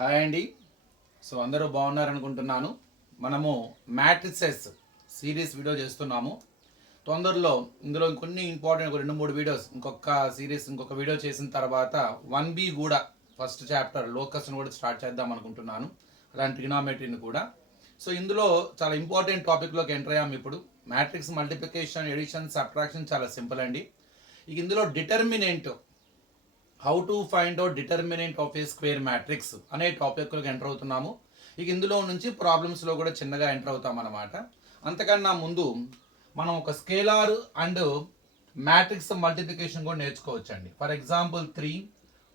Hi అండి. So అందరూ బాగున్నారనుకుంటున్నాను. మనము మ్యాట్రిసెస్ సిరీస్ వీడియో చేస్తున్నాము. తొందరలో ఇందులో కొన్ని ఇంపార్టెంట్ 2-3 వీడియోస్ ఇంకొక వీడియో చేసిన తర్వాత 1B కూడా ఫస్ట్ చాప్టర్ లోకస్ని కూడా స్టార్ట్ చేద్దాం అనుకుంటున్నాను. అలాంటి ట్రిగ్నామెట్రీని కూడా. సో ఇందులో చాలా ఇంపార్టెంట్ టాపిక్లోకి ఎంటర్ అయ్యాము. ఇప్పుడు మ్యాట్రిక్స్ మల్టిప్లికేషన్, ఎడిషన్, సబ్ట్రాక్షన్ చాలా సింపుల్ అండి. ఇక ఇందులో determinant, how to find out determinant of A square matrix అనే టాపిక్లోకి ఎంటర్ అవుతున్నాము. ఇక ఇందులో నుంచి ప్రాబ్లమ్స్లో కూడా చిన్నగా ఎంటర్ అవుతాం అన్నమాట. అంతకన్నా ముందు మనం ఒక స్కేలార్ అండ్ మ్యాట్రిక్స్ మల్టిప్లికేషన్ కూడా నేర్చుకోవచ్చండి. For example 3,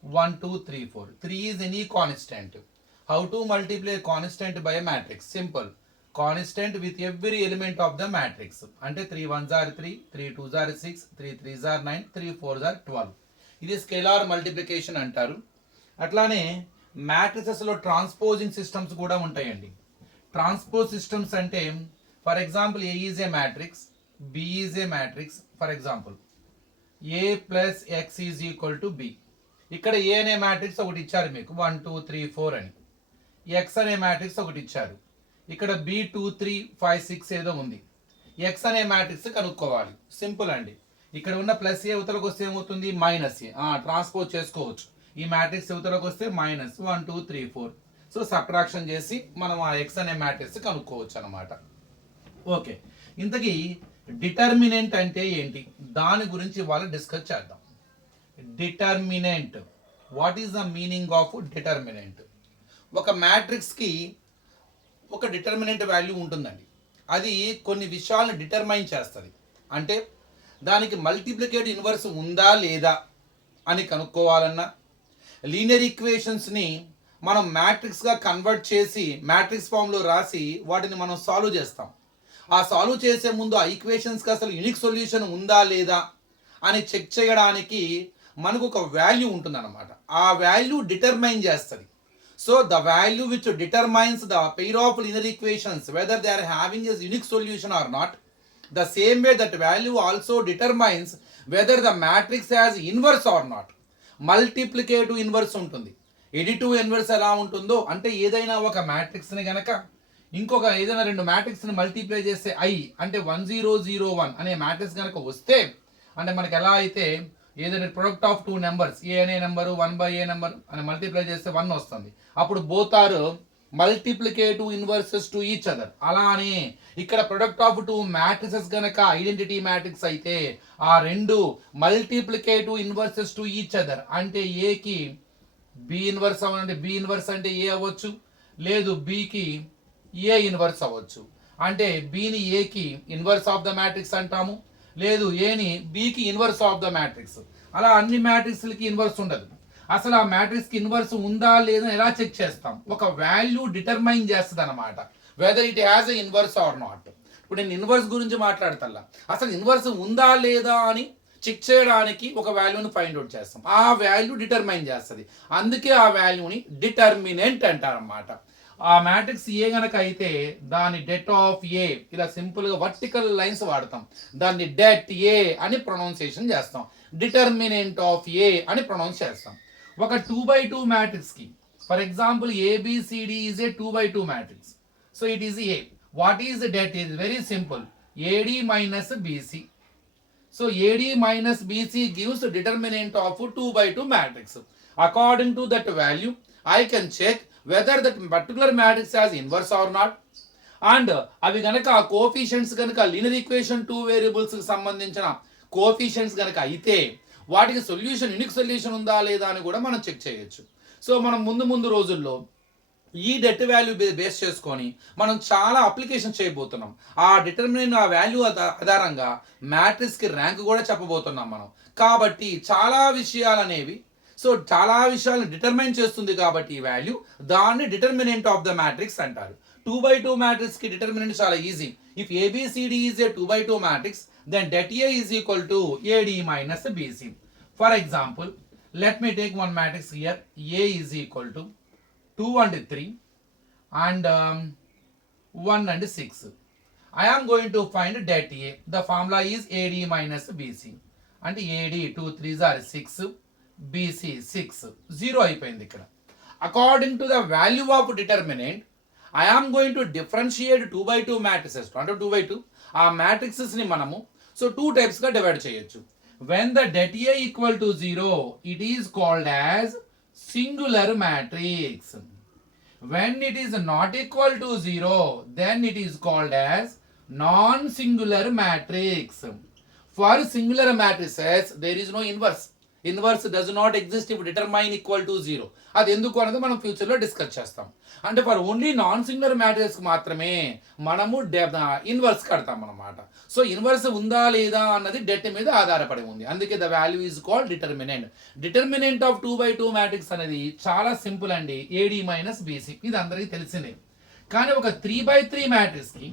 1, 2, 3, 4. 3 is any constant. How to multiply constant by matrix? Simple. Constant with every element of the matrix. అంటే 3 1s are 3, 3 2s are 6, 3 3s are 9, 3 4s are 12. ఇది scalar multiplication అంటారు. అట్లానే మ్యాట్రిసెస్లో transposing systems కూడా ఉంటాయండి. Transpose systems అంటే for example A is a matrix, B is a matrix. For example A plus X is equal to B. ఇక్కడ A అనే matrix ఒకటి ఇచ్చారు మీకు 1 2 3 4 అని. ఎక్స్ అనే మ్యాట్రిక్స్ ఒకటి ఇచ్చారు. ఇక్కడ బి 2 3 5 6 ఏదో ఉంది. ఎక్స్ అనే మ్యాట్రిక్స్ కనుక్కోవాలి. సింపుల్ అండి. ఇక్కడ ఉన్న ప్లస్ ఏ యువతలకు వస్తే ఏమవుతుంది? మైనస్ ఏ. ట్రాన్స్పోజ్ చేసుకోవచ్చు. ఈ మ్యాట్రిక్స్ యువతలకు వస్తే మైనస్ 1 2 3 4. సో సబ్ట్రాక్షన్ చేసి మనం ఆ ఎక్స్ అనే మ్యాట్రిక్స్ కనుక్కోవచ్చు అనమాట. ఓకే, ఇంతకీ డిటర్మినెంట్ అంటే ఏంటి, దాని గురించి వాళ్ళు డిస్కస్ చేద్దాం. Determinant, what is the meaning of determinant? ఒక మ్యాట్రిక్స్కి ఒక డిటర్మినెంట్ వాల్యూ ఉంటుందండి. అది కొన్ని విషయాలను డిటర్మైన్ చేస్తుంది. అంటే దానికి మల్టిప్లికేటివ్ ఇన్వర్స్ ఉందా లేదా అని కనుక్కోవాలన్నా, లీనియర్ ఈక్వేషన్స్ని మనం మ్యాట్రిక్స్గా కన్వర్ట్ చేసి మ్యాట్రిక్స్ ఫామ్లో రాసి వాటిని మనం సాల్వ్ చేస్తాం. ఆ సాల్వ్ చేసే ముందు ఆ ఈక్వేషన్స్కి అసలు యూనిక్ సొల్యూషన్ ఉందా లేదా అని చెక్ చేయడానికి మనకు ఒక వాల్యూ ఉంటుందన్నమాట. ఆ వాల్యూ డిటర్మైన్ చేస్తుంది. So the value which determines the pair of linear equations whether they are having a unique solution or not. The same way that value also determines whether the matrix has inverse or not. Multiplicative inverse ఉంటుంది. Additive inverse ఎలా ఉంటుందో అంటే ఏదైనా ఒక మ్యాట్రిక్స్ని గనక ఇంకొక ఏదైనా రెండు మ్యాట్రిక్స్ని మల్టిప్లై చేస్తే ఐ అంటే 1001 అనే మ్యాట్రిక్స్ కనుక వస్తే, అంటే మనకి ఎలా అయితే ఏదైనా ప్రొడక్ట్ ఆఫ్ 2 నెంబర్స్ ఏ అనే నెంబరు 1/a నెంబర్ అని మల్టిప్లై చేస్తే 1 వస్తుంది. అప్పుడు both are multiplicative inverses to each other. అలానే ఇక్కడ ప్రొడక్ట్ ఆఫ్ 2 మ్యాట్రిసెస్ గనక ఐడెంటిటీ మ్యాట్రిక్స్ అయితే ఆ రెండు multiplicative inverses to each other. అంటే ఏకి బి ఇన్వర్స్ అవ్వాలంటే బి ఇన్వర్స్ అంటే ఏ అవ్వచ్చు, లేదు బికి ఏ ఇన్వర్స్ అవ్వచ్చు. అంటే బిని ఏకి ఇన్వర్స్ ఆఫ్ ద మ్యాట్రిక్స్ అంటాము, లేదు ఏని బికి ఇన్వర్స్ ఆఫ్ ద మ్యాట్రిక్స్. అలా అన్ని మ్యాట్రిక్స్లకి ఇన్వర్స్ ఉండదు. అసలు ఆ మ్యాట్రిక్స్కి ఇన్వర్స్ ఉందా లేదా ఎలా చెక్ చేస్తాం? ఒక వాల్యూ డిటర్మైన్ చేస్తుంది అనమాట, whether it has a inverse or not. ఇప్పుడు నేను ఇన్వర్స్ గురించి మాట్లాడతల్లా, అసలు ఇన్వర్స్ ఉందా లేదా అని చెక్ చేయడానికి ఒక వాల్యూని ఫైండ్ అవుట్ చేస్తాం. ఆ వాల్యూ డిటర్మైన్ చేస్తుంది. అందుకే ఆ వాల్యూని డిటర్మినెంట్ అంటారన్నమాట. ఆ మ్యాట్రిక్స్ ఏ గనక అయితే దాని డెట్ ఆఫ్ ఏ, ఇలా సింపుల్గా వర్టికల్ లైన్స్ వాడతాం, దాన్ని డెట్ ఏ అని ప్రొనౌన్సియేషన్ చేస్తాం. డిటర్మినెంట్ ఆఫ్ ఏ అని ప్రొనౌన్స్ చేస్తాం. ఒక 2/2 మ్యాట్రిక్స్కి for example ABCD is a 2/2 matrix. So it is a. What is det? Is very simple, AD minus BC. So AD minus BC gives determinant of 2/2 matrix. According to that value I can check whether that particular matrix has inverse or not. And అవి కనుక ఆ coefficients కనుక linear equation 2 వేరియబుల్స్కి సంబంధించిన coefficients కనుక అయితే వాటికి solution, unique solution ఉందా లేదా అని కూడా మనం చెక్ చేయొచ్చు. సో మనం ముందు రోజుల్లో ఈ డెట్ వాల్యూ బేస్ చేసుకొని మనం చాలా అప్లికేషన్ చేయబోతున్నాం. ఆ డిటర్మినెంట్ ఆ వాల్యూ ఆధారంగా మ్యాట్రిక్స్కి ర్యాంక్ కూడా చెప్పబోతున్నాం మనం. కాబట్టి చాలా విషయాలు అనేవి, సో చాలా విషయాలను డిటర్మైన్ చేస్తుంది కాబట్టి ఈ వాల్యూ, దాన్ని డిటర్మినెంట్ ఆఫ్ ద మ్యాట్రిక్స్ అంటారు. 2/2 మ్యాట్రిక్స్కి డిటర్మినెంట్ చాలా easy. If A B C D is a 2/2 matrix, then det A is equal to AD minus BC. For example, let me take one matrix here. A is equal to 2 and 3 and 1 and 6. I am going to find det A. The formula is AD minus BC. And AD 2 3s are 6, BC 6. 0 అయిపోయింది ఇక్కడ. According to the value of determinant I am going to differentiate 2x2 matrices అంటే 2x2 ఆ మ్యాట్రిక్సెస్ని మనము so 2 టైప్స్గా divide చేయొచ్చు. When the det A equal to 0 it is called as singular matrix. When it is not equal to 0, then it is called as non-singular matrix. For singular matrices, there is no inverse. Inverse does not exist if determine equal to 0. అది ఎందుకు అనేది మనం ఫ్యూచర్లో discuss చేస్తాం. అంటే for only non singular matrix మాత్రమే మనము inverse కడతాం అన్నమాట. సో ఇన్వర్స్ ఉందా లేదా అన్నది డెట్ మీద ఆధారపడి ఉంది. అందుకే the value is called determinant. Determinant of 2x2 matrix అనేది చాలా సింపుల్ అండి, AD మైనస్ BC. ఇది అందరికీ తెలిసిందే. కానీ ఒక 3x3 మ్యాట్రిక్స్కి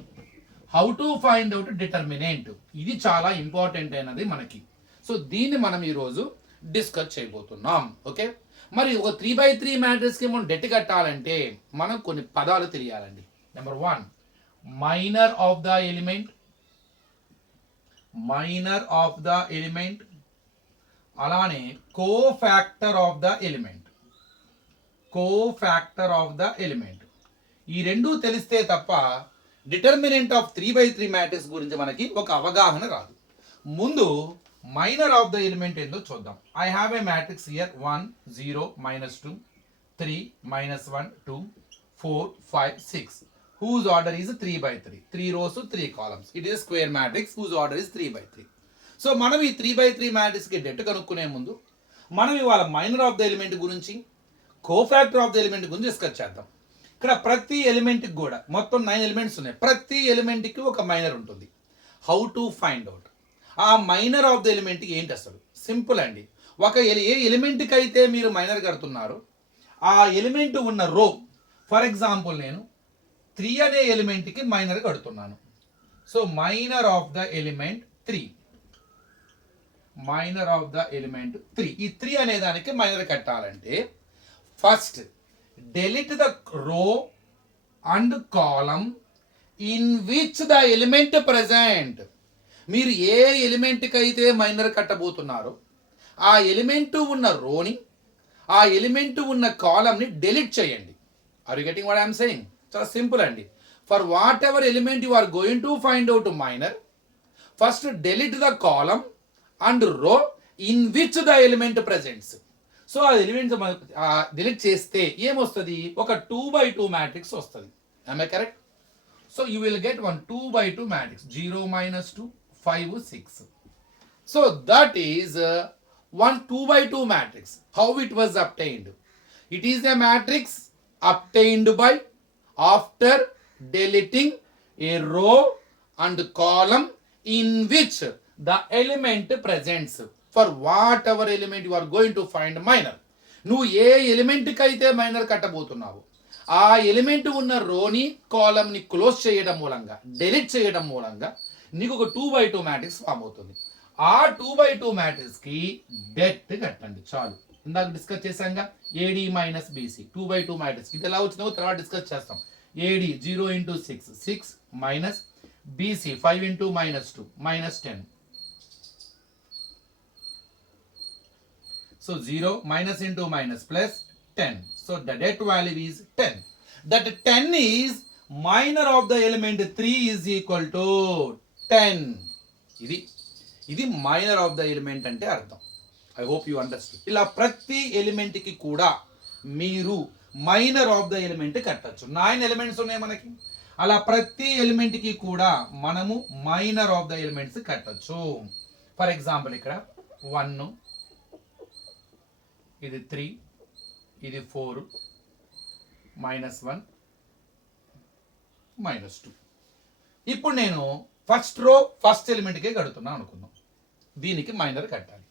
how to find out determinant, ఇది చాలా ఇంపార్టెంట్ అయినది మనకి. సో దీన్ని మనం ఈరోజు డిస్కస్ చేయబోతున్నాం. ఓకే, మరి ఒక 3x3 మ్యాట్రిక్స్కి మనం డెట్ కట్టాలంటే మనం కొన్ని పదాలు తెలియాలండి. Number 1 minor of the element, minor of the element, అలానే cofactor of the element, cofactor of the element. ఈ రెండు తెలిస్తే తప్ప డిటర్మినెంట్ ఆఫ్ 3x3 మ్యాట్రిక్స్ గురించి మనకి ఒక అవగాహన రాదు. ముందు మైనర్ ఆఫ్ ద ఎలిమెంట్ ఏందో చూద్దాం. I have a matrix here 1 0 -2 3 -1 2 4 5 6 whose order is 3x3, 3 rows 3 columns. It is a square matrix whose order is 3x3. So మనం ఈ 3x3 మ్యాట్రిక్స్కి డెట్ కనుక్కునే ముందు మనం ఇవాళ మైనర్ ఆఫ్ ద ఎలిమెంట్ గురించి, cofactor of the element గురించి discuss చేద్దాం. ఇక్కడ ప్రతి ఎలిమెంట్కి కూడా మొత్తం 9 ఎలిమెంట్స్ ఉన్నాయి. ప్రతి ఎలిమెంట్కి ఒక మైనర్ ఉంటుంది. హౌ టు ఫైండ్ అవుట్ ఆ మైనర్ ఆఫ్ ద ఎలిమెంట్కి ఏంటి అసలు? సింపుల్ అండి. ఏ ఎలిమెంట్కి అయితే మీరు మైనర్ కడుతున్నారో ఆ ఎలిమెంట్ ఉన్న రో, ఫర్ ఎగ్జాంపుల్ నేను 3 అనే ఎలిమెంట్కి మైనర్ కడుతున్నాను. So minor of the element 3, minor of the element 3. ఈ 3 అనే దానికి మైనర్ కట్టాలంటే first delete the row and column in which the element present. మీరు ఏ ఎలిమెంట్కి అయితే మైనర్ కట్టబోతున్నారో ఆ ఎలిమెంట్ ఉన్న రోని, ఆ ఎలిమెంట్ ఉన్న కాలమ్ని డెలీట్ చేయండి. Are you getting what I'm saying? చాలా సింపుల్ అండి. For whatever element you are going to find out minor, first delete the column and row in which the element presents. So ఆ elements delete చేస్తే ఏమొస్తుంది? ఒక 2x2 matrix వస్తుంది. am I correct? So you will get one 2x2 matrix 0 -2 5 6. So that is one 2x2 matrix. How it was obtained? It is a matrix obtained by after deleting a row and column in which the element presents. For whatever element you are going to find minor. నువ్వు ఏ ఎలిమెంట్కి అయితే minor కట్టబోతున్నావు ఆ element ఉన్న రోని కాలమ్ని close చేయడం మూలంగా, delete చేయడం మూలంగా నీకు ఒక 2x2 మ్యాట్రిక్స్ ఫామ్ అవుతుంది. ఆ 2x2 మ్యాట్రిక్స్కి డెట్ కట్టండి చాలు. ఇందాక డిస్కస్ చేశాంగా AD minus BC 2x2 matrix. ఇది ఎలా వచ్చిందో తర్వాత డిస్కస్ చేస్తాం. AD 0 × 6 6 minus BC 5 × -2 -10. So 0 minus into minus plus 10. So the det value is 10. That 10 is minor of the element 3 is equal to 10. ఇది minor of the element అంటే అర్థం. I hope you understood. ఇలా ప్రతి element కి కూడా మీరు minor of the element కట్టచ్చు. 9 elements ఉన్నాయి మనకి. అలా ప్రతి ఎలిమెంట్ కి కూడా మనము మైనర్ ఆఫ్ ద ఎలిమెంట్స్ కట్టచ్చు. ఫర్ ఎగ్జాంపుల్ ఇక్కడ 1, ఇది 3, ఇది 4 -1 -2. ఇప్పుడు నేను ఫస్ట్ రో ఫస్ట్ ఎలిమెంట్కే కడుతున్నాను అనుకుందాం. దీనికి మైనర్ కట్టాలి.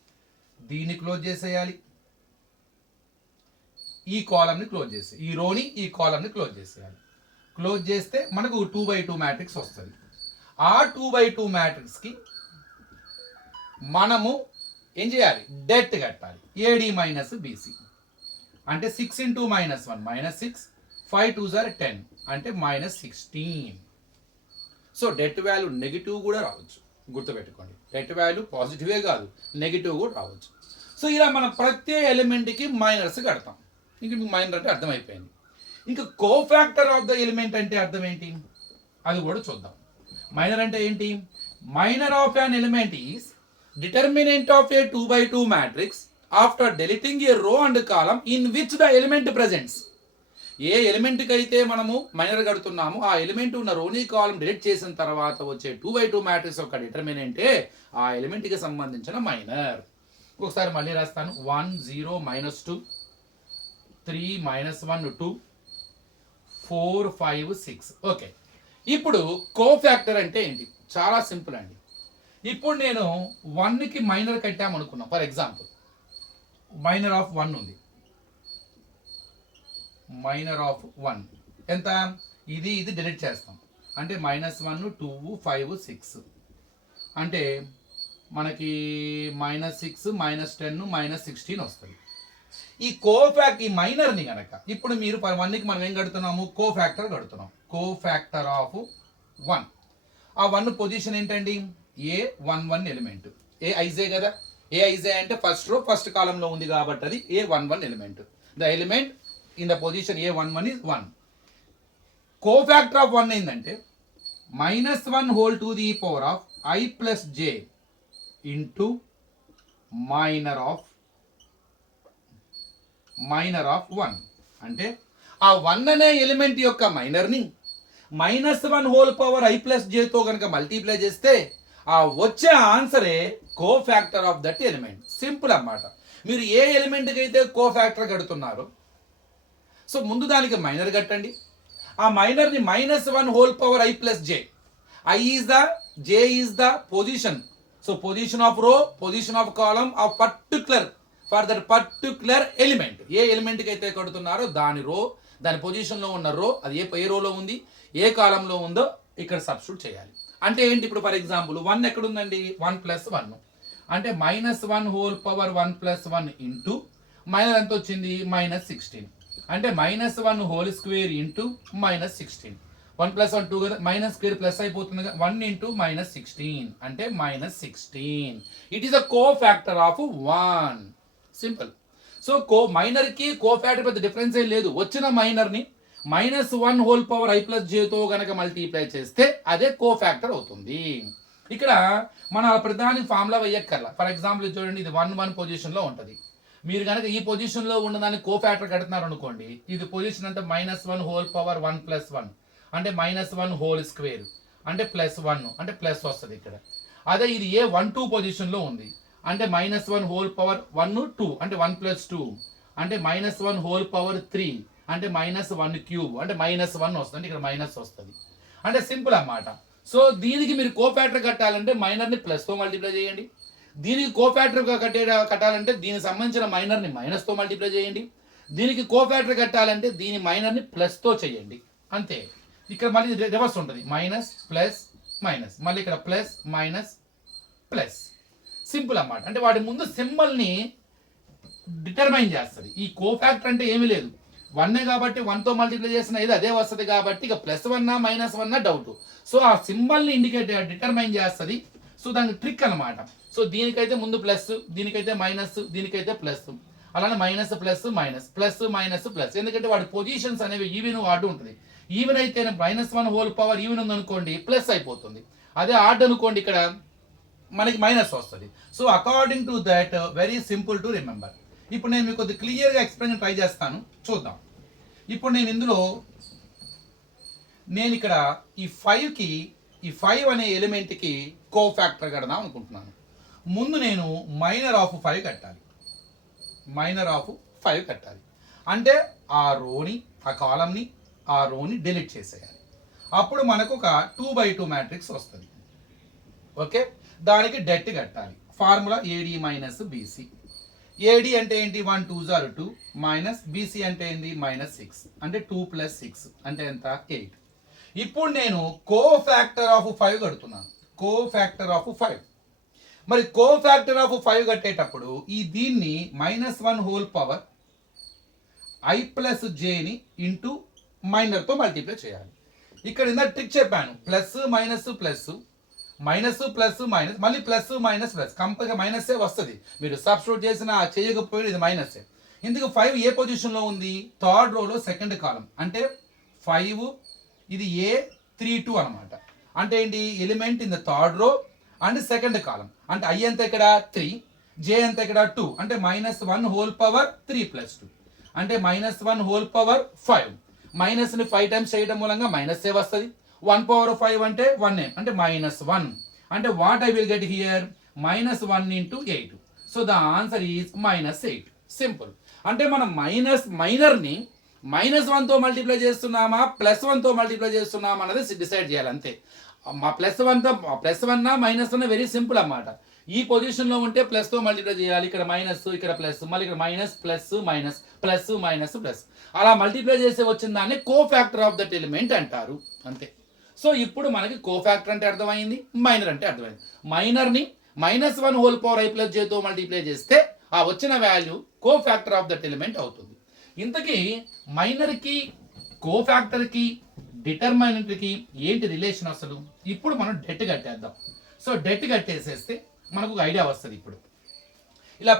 దీన్ని క్లోజ్ చేసేయాలి, ఈ కాలమ్ని క్లోజ్ చేసి, ఈ రోని ఈ కాలమ్ని క్లోజ్ చేసేయాలి. క్లోజ్ చేస్తే మనకు 2x2 మ్యాట్రిక్స్ వస్తుంది. ఆ 2x2 మ్యాట్రిక్స్కి మనము ఏం చేయాలి? డెట్ కట్టాలి. AD మైనస్ BC అంటే 6 × -1 -6 5 2s are 10 అంటే -16. సో డెట్ వాల్యూ నెగిటివ్ కూడా రావచ్చు, గుర్తుపెట్టుకోండి. డెట్ వాల్యూ పాజిటివే కాదు నెగిటివ్ కూడా రావచ్చు. సో ఇలా మనం ప్రతి ఎలిమెంట్కి మైనర్స్ కడతాం. ఇంక మీకు మైనర్ అంటే అర్థమైపోయింది. ఇంకా కోఫాక్టర్ ఆఫ్ ద ఎలిమెంట్ అంటే అర్థం ఏంటి అది కూడా చూద్దాం. మైనర్ అంటే ఏంటి? Minor of an element is determinant of a 2x2 matrix after deleting a row and column in which the element presents. ఏ ఎలిమెంట్కి అయితే మనము మైనర్ కడుతున్నామో ఆ ఎలిమెంట్ ఉన్న రోని కాలం డిలీట్ చేసిన తర్వాత వచ్చే 2x2 మ్యాట్రిక్స్ యొక్క డిటర్మినెంటే ఆ ఎలిమెంట్కి సంబంధించిన మైనర్. ఒకసారి మళ్ళీ రాస్తాను. 1 0 -2 3 -1 2 4 5 6. ఓకే, ఇప్పుడు కోఫాక్టర్ అంటే ఏంటి? చాలా సింపుల్ అండి. ఇప్పుడు నేను 1కి మైనర్ కట్టామనుకున్నాం. ఫర్ ఎగ్జాంపుల్ మైనర్ ఆఫ్ 1 ఉంది. మైనర్ ఆఫ్ 1 ఎంత? ఇది డిలీట్ చేస్తాం అంటే -1 2 5 6 అంటే మనకి -6 -10 -16 వస్తుంది. ఈ ఈ మైనర్ని కనుక ఇప్పుడు మీరు 1కి మనం ఏం కడుతున్నాము? కోఫాక్టర్ కడుతున్నాం. Cofactor of 1. ఆ 1 పొజిషన్ ఏంటండి? A11 element. ఏఐజే కదా. ఏఐజే అంటే ఫస్ట్ రో ఫస్ట్ కాలంలో ఉంది కాబట్టి అది A11 ఎలిమెంట్. The element in the position A11 is 1. Cofactor of 1 ఏంటంటే -1 whole to the power of I plus J into minor of 1. అంటే ఆ 1 అనే ఎలిమెంట్ యొక్క మైనర్ని -1 హోల్ పవర్ I ప్లస్ Jతో కనుక మల్టిప్లై చేస్తే ఆ వచ్చే ఆన్సరే cofactor of that element. Simple అన్నమాట. మీరు ఏ ఎలిమెంట్కి అయితే కోఫాక్టర్ కడుతున్నారో సో ముందు దానికి మైనర్ కట్టండి. ఆ మైనర్ని -1 whole power I plus J. I is the, J is the position. So position of row, position of column of particular for that particular element. ఏ ఎలిమెంట్కి అయితే కడుతున్నారో దాని రో, దాని పొజిషన్లో ఉన్న రో, అది ఏ రోలో ఉంది, ఏ కాలంలో ఉందో ఇక్కడ సబ్స్టిట్యూట్ చేయాలి. అంటే ఏంటి? ఇప్పుడు ఫర్ ఎగ్జాంపుల్ 1 ఎక్కడుందండి? 1 + 1 అంటే -1 హోల్ పవర్ 1 + 1 ఇంటూ మైనర్ ఎంత వచ్చింది? -16 అంటే -1 హోల్ స్క్వేర్ ఇంటూ -16. 1 + 1 2 కదా, మైనస్ స్క్వేర్ ప్లస్ అయిపోతుంది కదా. 1 ఇంటూ -16 అంటే -16. It is a cofactor of 1. Simple. So మైనర్కి కోఫాక్టర్ పెద్ద డిఫరెన్స్ ఏం లేదు. వచ్చిన మైనర్ని -1 హోల్ పవర్ I ప్లస్ Jతో కనుక మల్టిప్లై చేస్తే అదే కోఫాక్టర్ అవుతుంది. ఇక్కడ మన ప్రధాని ఫార్ములా వేయక్కర్లా. ఫర్ ఎగ్జాంపుల్ చూడండి, ఇది 1 1 పొజిషన్లో ఉంటుంది. మీరు కనుక ఈ పొజిషన్లో ఉన్నదాన్ని కోఫాక్టర్ కడుతున్నారు అనుకోండి, ఇది పొజిషన్ అంతా -1 హోల్ పవర్ 1 + 1 అంటే -1 హోల్ స్క్వేర్ అంటే +1 అంటే ప్లస్ వస్తుంది ఇక్కడ. అదే ఇది A12 పొజిషన్లో ఉంది అంటే -1 హోల్ పవర్ 1 2 అంటే 1 + 2 అంటే -1 హోల్ పవర్ 3 అంటే -1³ అంటే -1 వస్తుంది. అంటే ఇక్కడ మైనస్ వస్తుంది. అంటే సింపుల్ అన్నమాట. సో దీనికి మీరు కోఫాక్టర్ కట్టాలంటే మైనర్ని ప్లస్తో మల్టిప్లై చేయండి. దీనికి కోఫాక్టర్ కట్టాలంటే దీనికి సంబంధించిన మైనర్ని మైనస్తో మల్టిప్లై చేయండి. దీనికి కోఫాక్టర్ కట్టాలంటే దీని మైనర్ని ప్లస్తో చేయండి. అంతే. ఇక్కడ మళ్ళీ రివర్స్ ఉంటుంది. మైనస్ ప్లస్ మైనస్, మళ్ళీ ఇక్కడ ప్లస్ మైనస్ ప్లస్. సింపుల్ అన్నమాట. అంటే వాటి ముందు సింబల్ని డిటర్మైన్ చేస్తుంది. ఈ కోఫాక్టర్ అంటే ఏమీ లేదు, 1 కాబట్టి 1తో మల్టిప్లై చేసిన ఇది అదే వస్తుంది కాబట్టి ఇక +1 -1 డౌట్. సో ఆ సింబల్ని డిటర్మైన్ చేస్తుంది. సో దానికి ట్రిక్ అనమాట. సో దీనికైతే ముందు ప్లస్, దీనికైతే మైనస్, దీనికైతే ప్లస్, అలానే minus plus minus, plus minus plus. ఎందుకంటే వాడి పొజిషన్స్ అనేవి ఈవెన్ ఆడ్ ఉంటుంది. ఈవెన్ అయితే -1 హోల్ పవర్ ఈవెన్ ఉందనుకోండి ప్లస్ అయిపోతుంది. అదే ఆడ్ అనుకోండి ఇక్కడ మనకి మైనస్ వస్తుంది. So according to that very simple to remember. ఇప్పుడు నేను మీకు కొద్దిగా క్లియర్గా ఎక్స్ప్లెయిన్ ట్రై చేస్తాను, చూద్దాం. ఇప్పుడు నేను ఇందులో ఇక్కడ ఈ 5 అనే ఎలిమెంట్కి కోఫాక్టర్ కడదాం అనుకుంటున్నాను. ముందు నేను మైనర్ ఆఫ్ 5 కట్టాలి. మైనర్ ఆఫ్ 5 కట్టాలి అంటే ఆ రోని, ఆ కాలంని, ఆ రోని డిలీట్ చేసేయాలి. అప్పుడు మనకు ఒక 2x2 మ్యాట్రిక్స్ వస్తుంది. ఓకే, దానికి డెట్ కట్టాలి. Formula AD - BC. AD అంటే ఏంటి? 1 2 2 మైనస్ BC అంటే ఏంటి? -6 అంటే 2 + 6 అంటే ఎంత? 8. ఇప్పుడు నేను కోఫాక్టర్ ఆఫ్ 5 కడుతున్నాను. Cofactor of 5. మరి కోఫాక్టర్ ఆఫ్ 5 కట్టేటప్పుడు దీన్ని -1 హోల్ పవర్ I ప్లస్ Jని ఇంటూ మైనర్తో మల్టిప్లై చేయాలి. ఇక్కడ ఇందా ట్రిక్ చెప్పాను, plus minus plus, minus plus minus, మళ్ళీ ప్లస్ మైనస్ ప్లస్, కంపల్సరీ మైనస్సే వస్తుంది. మీరు సబ్స్టిట్యూట్ చేసినా చేయకపోయినా ఇది మైనస్సే. ఇందుకు 5 ఏ పొజిషన్లో ఉంది? థర్డ్ రోలో సెకండ్ కాలం. అంటే 5 ఇది A32 అనమాట. అంటే ఏంటి? Element in the third row and second column. అంటే I ఎంత ఇక్కడ 3, J ఎంత ఇక్కడ 2. అంటే -1 హోల్ పవర్ 3 + 2 అంటే -1 హోల్ పవర్ 5. మైనస్ని 5 టైమ్స్ చేయడం మూలంగా మైనస్ ఏ వస్తుంది. 1/5 అంటే 1 అంటే -1. అంటే what I will get here? -1 × 8. So the answer is -8. Simple. అంటే మనం మైనర్ని -1తో మల్టిప్లై చేస్తున్నామా +1తో మల్టిప్లై చేస్తున్నామా అన్నది డిసైడ్ చేయాలి అంతే. మా +1తో +1 -1 వెరీ సింపుల్ అన్నమాట. ఈ పొజిషన్లో ఉంటే ప్లస్తో మల్టిప్లై చేయాలి. ఇక్కడ మైనస్, ఇక్కడ ప్లస్, మళ్ళీ ఇక్కడ minus plus minus plus minus plus అలా మల్టిప్లై చేసి వచ్చిన దాన్ని కోఫాక్టర్ ఆఫ్ దట్ ఎలిమెంట్ అంటారు అంతే. సో ఇప్పుడు మనకి కోఫాక్టర్ అంటే అర్థమైంది, మైనర్ అంటే అర్థమైంది. మైనర్ని -1 హోల్ పవర్ I + Jతో మల్టిప్లై చేస్తే ఆ వచ్చిన value cofactor of that element అవుతుంది. ఇంతకీ మైనర్కి కోఫాక్టర్కి డిటర్మినెంట్కి ఏంటి రిలేషన్ అసలు? ఇప్పుడు మనం డెట్ కట్టేద్దాం. సో డెట్ కట్టేసేస్తే మనకు ఒక ఐడియా వస్తుంది. ఇప్పుడు ఇలా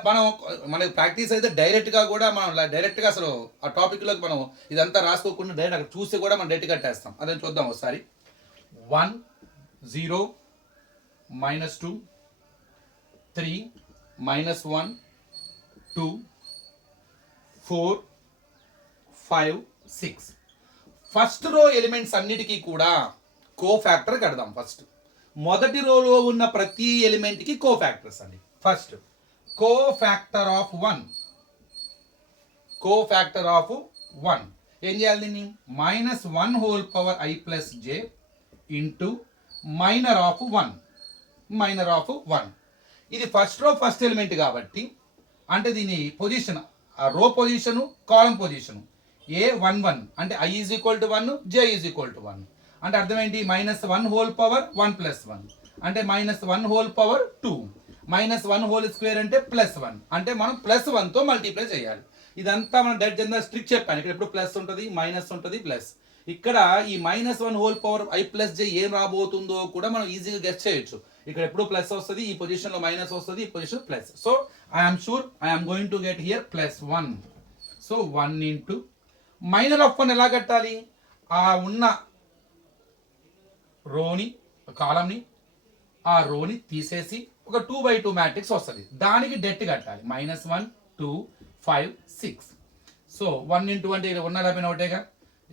మనకి ప్రాక్టీస్ అయితే డైరెక్ట్గా కూడా మనం డైరెక్ట్గా అసలు ఆ టాపిక్లోకి మనం ఇదంతా రాసుకోకుండా డైరెక్ట్ అక్కడ చూసి కూడా మనం డెట్ కట్టేస్తాం. అదే చూద్దాం ఒకసారి. 1 0 -2 3 -1 2 4 5 6 ఫస్ట్ రో ఎలిమెంట్స్ అన్నిటికీ కూడా కోఫాక్టర్ కడదాం. ఫస్ట్ మొదటి రోలో ఉన్న ప్రతి ఎలిమెంట్కి కోఫాక్టర్స్ అండి. ఫస్ట్ కోఫాక్టర్ ఆఫ్ 1 ఏం చేయాలి? దీన్ని -1 whole power I + J into minor of 1 ఇది ఫస్ట్ రో ఫస్ట్ ఎలిమెంట్ కాబట్టి అంటే దీని పొజిషన్ రో పొజిషను కాలం పొజిషను A11 అంటే I = 1 J = 1 అంటే అర్థం ఏంటి? -1 హోల్ పవర్ 1 + 1 అంటే -1 హోల్ పవర్ 2 -1 హోల్ స్క్వేర్ అంటే +1 అంటే మనం +1తో మల్టిప్లై చేయాలి. ఇదంతా మనం డైరెక్ట్ స్ట్రిక్ చెప్పాను. ఇక్కడ ఎప్పుడు ప్లస్ ఉంటుంది, మైనస్ ఉంటుంది, ప్లస్. ఇక్కడ ఈ -1 హోల్ పవర్ I + J ఏం రాబోతుందో కూడా మనం ఈజీగా గెస్ చేయొచ్చు. ఇక్కడ ఎప్పుడు ప్లస్ వస్తుంది, ఈ పొజిషన్లో మైనస్ వస్తుంది, ఈ position plus. So I'm sure I'm going to get here +1. So 1 into minor of 1 ఎలా కట్టాలి? ఆ ఉన్న రోని కాలంని ఆ రోని తీసేసి ఒక 2/2 మ్యాట్రిక్స్ వస్తుంది. దానికి డెట్ కట్టాలి. -1 2 5 6. సో 1 ఇంటూ అంటే ఉన్న లేకపోయినా ఒకటేగా.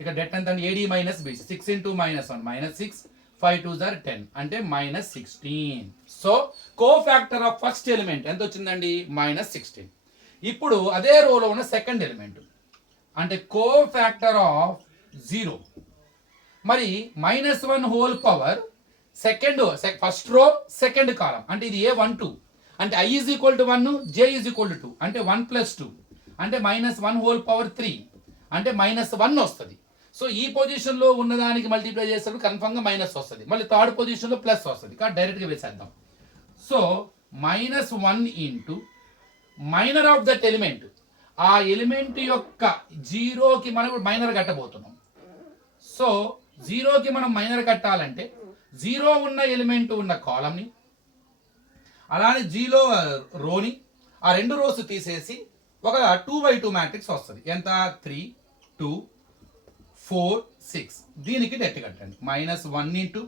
ఇక డెట్ ఎంత అంటే AD - BC 6 into -1 -6 5 2s are 10 అంటే -16. So cofactor of first element ఎంత వచ్చిందండి? -16. ఇప్పుడు అదే రోలో ఉన్న సెకండ్ ఎలిమెంట్ అంటే కోఫాక్టర్ ఆఫ్ 0 మరి -1 whole power first row second column అంటే ఇది A12 అంటే I = 1 J = 2 అంటే 1 + 2 అంటే -1 హోల్ పవర్ 3 అంటే -1 వస్తుంది. సో ఈ పొజిషన్లో ఉన్నదానికి మల్టిప్లై చేసేటప్పుడు కన్ఫర్మ్గా మైనస్ వస్తుంది. మళ్ళీ థర్డ్ పొజిషన్లో ప్లస్ వస్తుంది. కాబట్టి డైరెక్ట్గా వేసేద్దాం. So -1 into minor of that element ఆ ఎలిమెంట్ యొక్క 0కి మనం మైనర్ కట్టబోతున్నాం. సో 0కి మనం మైనర్ కట్టాలంటే 0 ఉన్న ఎలిమెంట్ ఉన్న కాలంని అలానే 0 రోని ఆ రెండు రోస్ తీసేసి ఒక 2/2 మ్యాట్రిక్స్ వస్తుంది. ఎంత? 3 2 4 6. దీనికి డెట్ కట్టండి. -1 into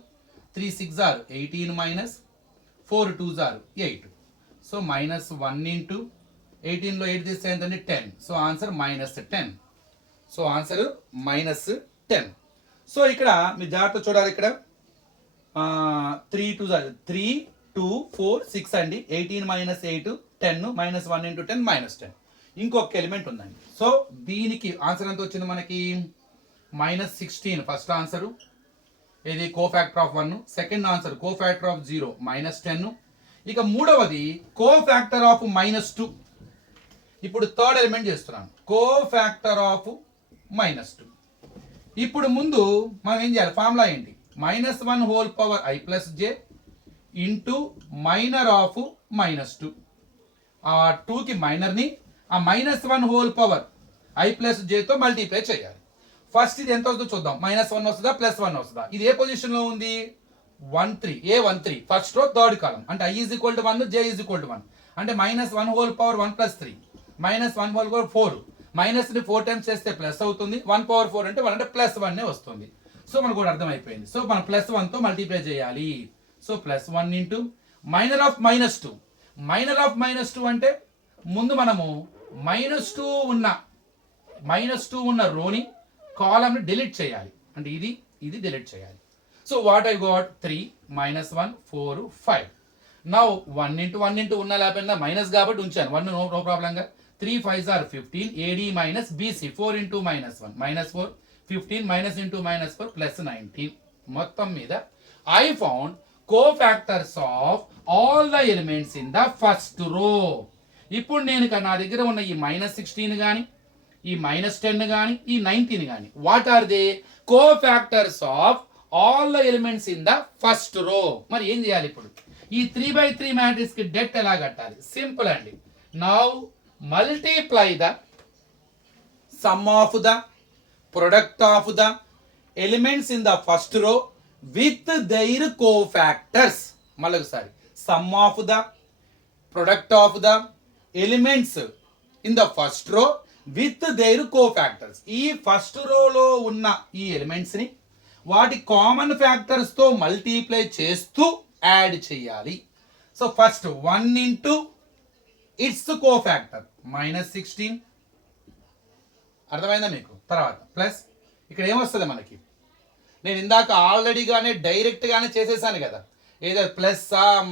3 6 are 18 4 2s are 8. So -1 into 18లో 8 తీస్తే ఎంతండి? 10. So answer -10. So answer -10. So ఇక్కడ మీరు జాగ్రత్త చూడాలి. ఇక్కడ 3 2 4 6 అండి. 18 - 8 10 -1 ఇంటూ 10 -10. ఇంకొక ఎలిమెంట్ ఉందండి. సో దీనికి ఆన్సర్ ఎంత వచ్చింది మనకి? -16 ఫస్ట్ ఆన్సరు. ఇది cofactor of 1. Second answer cofactor of 0 -10. ఇక మూడవది కోఫాక్టర్ ఆఫ్ -2. ఇప్పుడు థర్డ్ ఎలిమెంట్ చేస్తున్నాను. Cofactor of -2. ఇప్పుడు ముందు మనం ఏం చేయాలి? ఫార్ములా ఏంటి? -1 whole power I + J into minor of -2. ఆ 2కి మైనర్ని ఆ -1 హోల్ పవర్ I + Jతో మల్టిప్లై చేయాలి. ఫస్ట్ ఇది ఎంత వస్తుందో చూద్దాం. -1 వస్తుందా +1 వస్తుందా? ఇది ఏ పొజిషన్లో ఉంది? 13 A13 ఫస్ట్ రో థర్డ్ కాలం అంటే I = 1 J = 1 అంటే -1 whole power 1 + 3 minus 1 whole power 4, మైనస్ని 4 times చేస్తే ప్లస్ అవుతుంది, 1 పవర్ 4 అంటే 1 అంటే ప్లస్ 1 వస్తుంది. సో మనకు కూడా అర్థమైపోయింది. సో మనం ప్లస్ 1తో మల్టిప్లై చేయాలి. So plus 1 into minor of minus 2. Minor of minus 2 అంటే ముందు మనము మైనస్ 2 ఉన్న రోని కాలమ్ని డిలీట్ చేయాలి. అంటే ఇది డిలీట్ చేయాలి. So what I got 3 minus 1 4 5. Now 1 into ఉన్న లేకపోయినా మైనస్ కాబట్టి ఉంచాను 1 నో ప్రాబ్లంగా. 3 5s are 15 AD minus BC. 4 into minus 1 minus 4 15 minus into minus 4 plus 19. మొత్తం మీద I found cofactors of all the elements in the first row. ఇప్పుడు నేను నా దగ్గర ఉన్న ఈ మైనస్ 16 కానీ, ఈ మైనస్ 10 కానీ, ఈ 19 కానీ, what are they? Cofactors of all the elements in the first row. మరి ఏం చేయాలి ఇప్పుడు? ఈ 3/3 మ్యాట్రిక్స్ కి డెట్ ఎలా కట్టాలి? సింపుల్ అండి. Now multiply the sum of the product of the elements in the first రో విత్ దైర్ కోఫాక్టర్స్. మళ్ళీ ఒకసారి, some of the product of the elements in the first రో విత్ దైర్ కోఫాక్టర్స్. ఈ first రోలో ఉన్న ఈ elements ని వాటి కామన్ ఫ్యాక్టర్స్ తో మల్టిప్లై చేస్తూ యాడ్ చేయాలి. So first 1 into its cofactor minus 16. అర్థమైందా మీకు? తర్వాత ప్లస్ ఇక్కడ ఏమొస్తుంది మనకి? నేను ఇందాక ఆల్రెడీగానే డైరెక్ట్గానే చేసేసాను కదా, ఏదో ప్లస్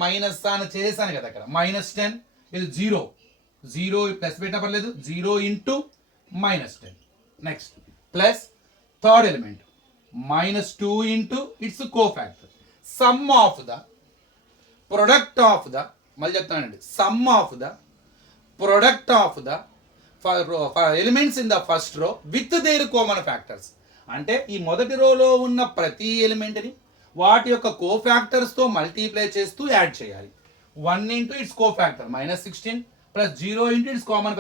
మైనస్ అని చేసేసాను కదా. అక్కడ మైనస్ 10 ఇది 0 ప్లస్ పెట్టిన పర్లేదు. 0 into minus 10. Next plus third element minus 2 into its cofactor. Some of the product of the, మళ్ళీ చెప్తానండి, some of the product of the elements in the first రో విత్ దేర్ కామన్ ఫ్యాక్టర్స్. అంటే ఈ మొదటి రోలో ఉన్న ప్రతి ఎలిమెంట్ని వాటి యొక్క కోఫాక్టర్స్తో మల్టిప్లై చేస్తూ యాడ్ చేయాలి. 1 into its cofactor minus 16 plus 0 into its common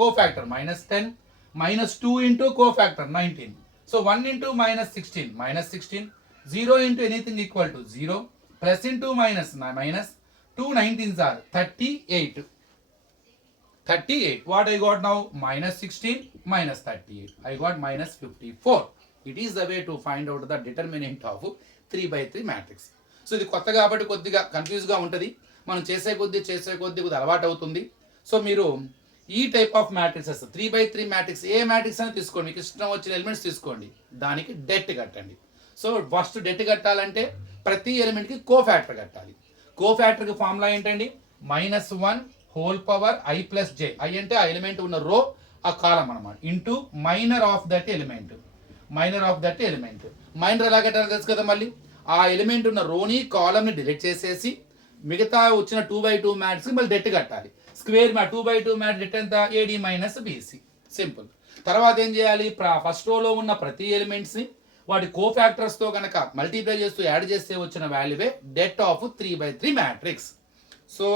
cofactor minus 10 minus 2 into cofactor 19. So 1 into minus 16 0 into anything equal to 0 plus into minus 2 19s are 38. What I got now? Minus 16 minus 38. I got minus 54. It is the way to find out the determinant of 3/3 matrix. So ఇది కొత్త కాబట్టి కొద్దిగా కన్ఫ్యూజ్గా ఉంటుంది. మనం చేసే కొద్ది కొద్దిగా అలవాటు అవుతుంది. సో మీరు ఈ type of matrixes 3/3 matrix A matrix అని తీసుకోండి, మీకు ఇష్టం వచ్చిన ఎలిమెంట్స్ తీసుకోండి, దానికి డెట్ కట్టండి. సో ఫస్ట్ డెట్ కట్టాలంటే ప్రతి ఎలిమెంట్కి కోఫాక్టర్ కట్టాలి. కోఫాక్టర్కి ఫార్ములా ఏంటండి? -1 whole power i plus j. i అంటే ఆ ఎలిమెంట్ ఉన్న రో, ఆ కాలం అనమాట, into minor of that element. Minor ఎలా కట్టాలో తెలుసు కదా. మళ్ళీ ఆ ఎలిమెంట్ ఉన్న రోని కాలంని డిలీట్ చేసేసి మిగతా వచ్చిన 2/2 మ్యాట్రిక్స్ మళ్ళీ డెట్ కట్టాలి. స్క్వేర్ 2/2 మ్యాట్ డెట్ ఎంత? AD minus BC. సింపుల్. తర్వాత ఏం చేయాలి? ఫస్ట్ రోలో ఉన్న ప్రతి ఎలిమెంట్స్ని వాటి కోఫాక్టర్స్తో కనుక మల్టిప్లై చేస్తూ యాడ్ చేస్తే వచ్చిన వాల్యూవే det of 3/3 matrix. So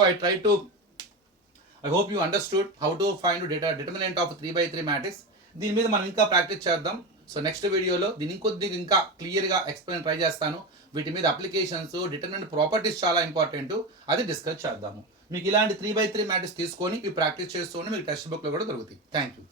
I hope you understood how to find determinant of 3/3 matrix. దీని మీద మనం ఇంకా ప్రాక్టీస్ చేద్దాం. సో నెక్స్ట్ వీడియోలో దీని కొద్దిగా ఇంకా క్లియర్గా ఎక్స్ప్లెయిన్ ట్రై చేస్తాను. వీటి మీద అప్లికేషన్స్, డిటర్మినెంట్ ప్రాపర్టీస్ చాలా ఇంపార్టెంట్, అది డిస్కస్ చేద్దాము. మీకు ఇలాంటి 3/3 మ్యాట్రిక్స్ తీసుకొని ఇవి ప్రాక్టీస్ చేస్తూ మీకు టెక్స్ట్ బుక్లో కూడా దొరుకుతాయి. Thank you.